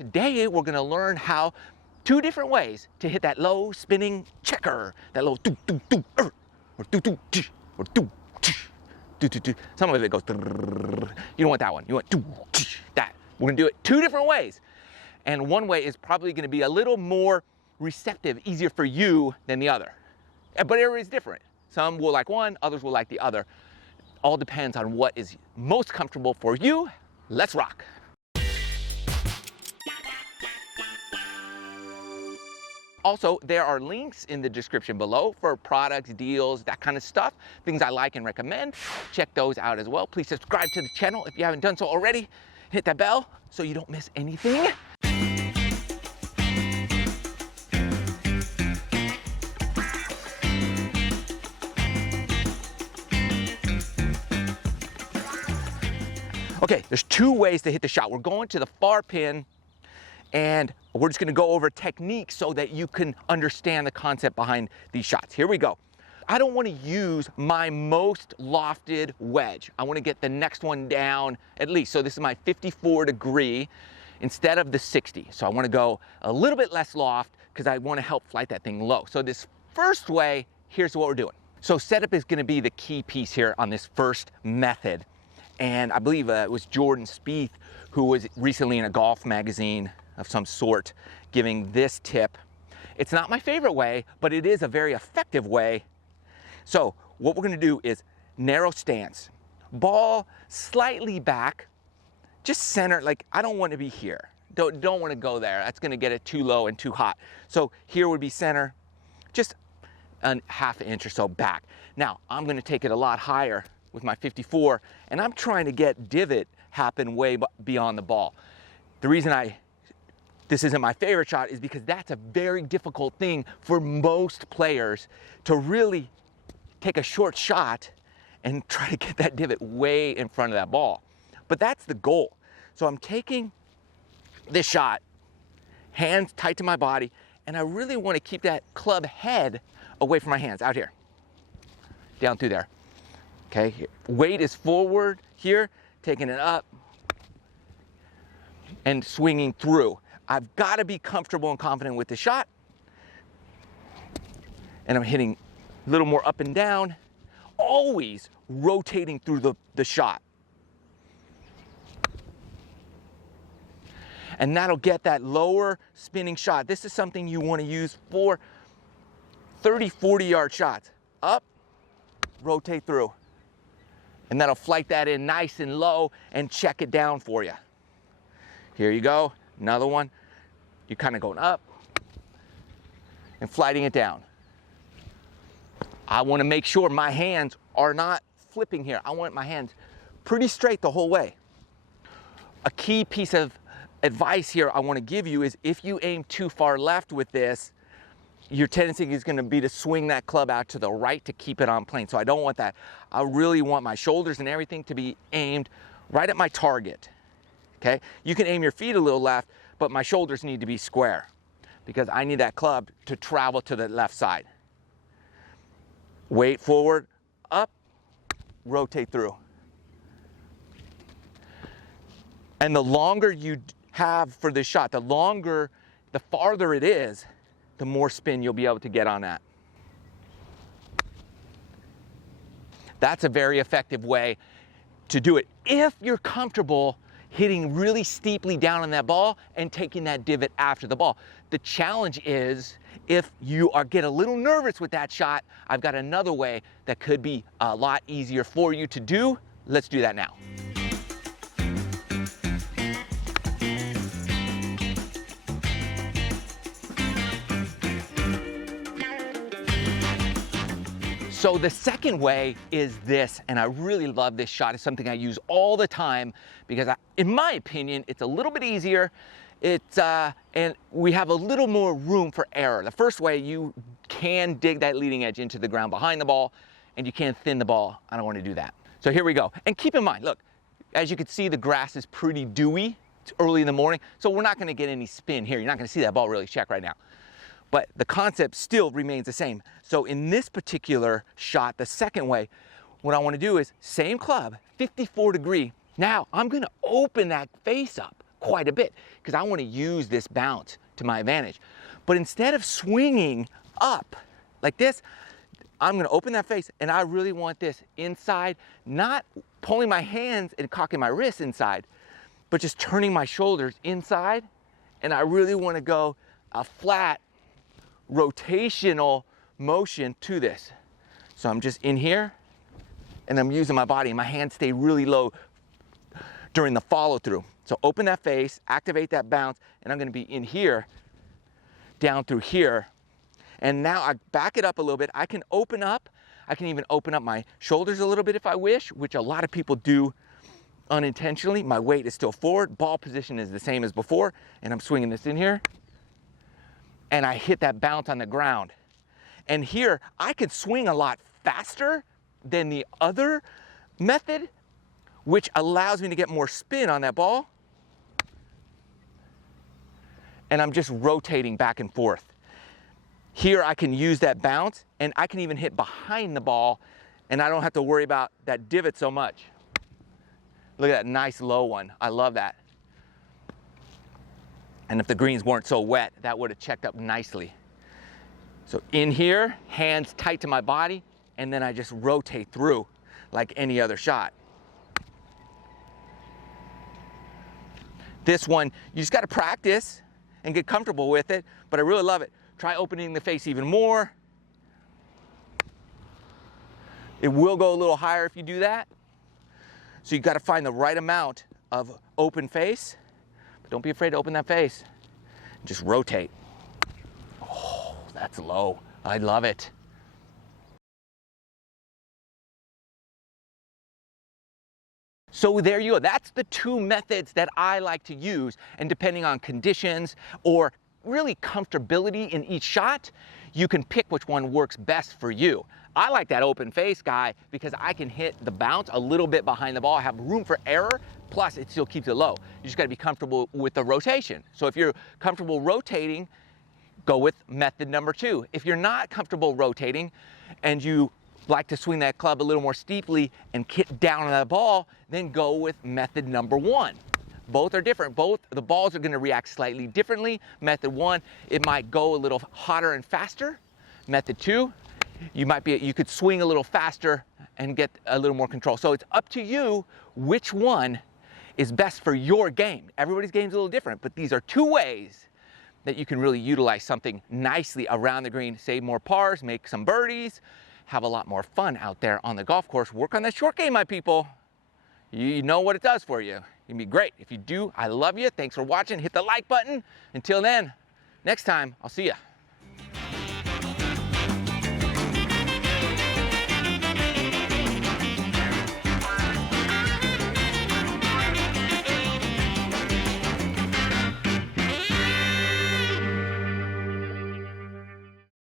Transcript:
Today, we're gonna learn how two different ways to hit that low spinning checker, that low do do do or do do or do do do do. Some of it goes. You don't want that one. You want do that. We're gonna do it two different ways, and one way is probably gonna be a little more receptive, easier for you than the other. But everybody's different. Some will like one, others will like the other. All depends on what is most comfortable for you. Let's rock. Also, there are links in the description below for products, deals, that kind of stuff, things I like and recommend. Check those out as well. Please subscribe to the channel if you haven't done so already. Hit that bell so you don't miss anything. Okay, there's two ways to hit the shot. We're going to the far pin, and we're just gonna go over techniques so that you can understand the concept behind these shots. Here we go. I don't wanna use my most lofted wedge. I wanna get the next one down at least. So this is my 54 degree instead of the 60. So I wanna go a little bit less loft because I wanna help flight that thing low. So this first way, here's what we're doing. So setup is gonna be the key piece here on this first method. And I believe it was Jordan Spieth who was recently in a golf magazine of some sort giving this tip. It's not my favorite way, but it is a very effective way. So what we're gonna do is narrow stance, ball slightly back, just center, like I don't want to be here. Don't want to go there. That's gonna get it too low and too hot. So here would be center, just a half inch or so back. Now I'm gonna take it a lot higher with my 54, and I'm trying to get divot happen way beyond the ball. The reason this isn't my favorite shot is because that's a very difficult thing for most players to really take a short shot and try to get that divot way in front of that ball. But that's the goal. So I'm taking this shot, hands tight to my body, and I really want to keep that club head away from my hands, out here, down through there. Okay, weight is forward here, taking it up and swinging through. I've got to be comfortable and confident with the shot. And I'm hitting a little more up and down, always rotating through the shot. And that'll get that lower spinning shot. This is something you want to use for 30, 40 yard shots. Up, rotate through. And that'll flight that in nice and low and check it down for you. Here you go, another one. You're kind of going up and flighting it down. I want to make sure my hands are not flipping here. I want my hands pretty straight the whole way. A key piece of advice here I want to give you is if you aim too far left with this, your tendency is going to be to swing that club out to the right to keep it on plane. So I don't want that. I really want my shoulders and everything to be aimed right at my target. Okay? You can aim your feet a little left, but my shoulders need to be square because I need that club to travel to the left side. Weight forward, up, rotate through. And the longer you have for this shot, the farther it is, the more spin you'll be able to get on that. That's a very effective way to do it if you're comfortable hitting really steeply down on that ball and taking that divot after the ball. The challenge is if you get a little nervous with that shot, I've got another way that could be a lot easier for you to do. Let's do that now. So the second way is this, and I really love this shot. It's something I use all the time because in my opinion, it's a little bit easier. And we have a little more room for error. The first way, you can dig that leading edge into the ground behind the ball, and you can thin the ball. I don't want to do that. So here we go. And keep in mind, look, as you can see, the grass is pretty dewy. It's early in the morning, so we're not going to get any spin here. You're not going to see that ball really check right now. But the concept still remains the same. So in this particular shot, the second way, what I want to do is same club, 54 degree. Now I'm going to open that face up quite a bit because I want to use this bounce to my advantage. But instead of swinging up like this, I'm going to open that face, and I really want this inside, not pulling my hands and cocking my wrists inside, but just turning my shoulders inside. And I really want to go a flat rotational motion to this. So I'm just in here, and I'm using my body, and my hands stay really low during the follow through. So open that face, activate that bounce, and I'm going to be in here, down through here. And now I back it up a little bit. I can open up. I can even open up my shoulders a little bit if I wish, which a lot of people do unintentionally. My weight is still forward. Ball position is the same as before. And I'm swinging this in here. And I hit that bounce on the ground. And here, I could swing a lot faster than the other method, which allows me to get more spin on that ball. And I'm just rotating back and forth. Here I can use that bounce, and I can even hit behind the ball, and I don't have to worry about that divot so much. Look at that nice low one. I love that. And if the greens weren't so wet, that would have checked up nicely. So in here, hands tight to my body, and then I just rotate through like any other shot. This one, you just got to practice and get comfortable with it, but I really love it. Try opening the face even more. It will go a little higher if you do that. So you got to find the right amount of open face, but don't be afraid to open that face. Just rotate. Oh, that's low. I love it. So there you go. That's the two methods that I like to use, and depending on conditions or really comfortability in each shot, you can pick which one works best for you. I like that open face guy because I can hit the bounce a little bit behind the ball. I have room for error, plus it still keeps it low. You just got to be comfortable with the rotation. So if you're comfortable rotating, go with method number 2. If you're not comfortable rotating and you like to swing that club a little more steeply and hit down on that ball, then go with method number 1. Both are different. Both the balls are going to react slightly differently. Method 1, it might go a little hotter and faster. Method 2, you could swing a little faster and get a little more control. So it's up to you which one is best for your game. Everybody's game is a little different, but these are 2 ways that you can really utilize something nicely around the green, save more pars, make some birdies, have a lot more fun out there on the golf course. Work on that short game, my people. You know what it does for you. It'd be great. If you do, I love you. Thanks for watching. Hit the like button. Until then, next time, I'll see ya.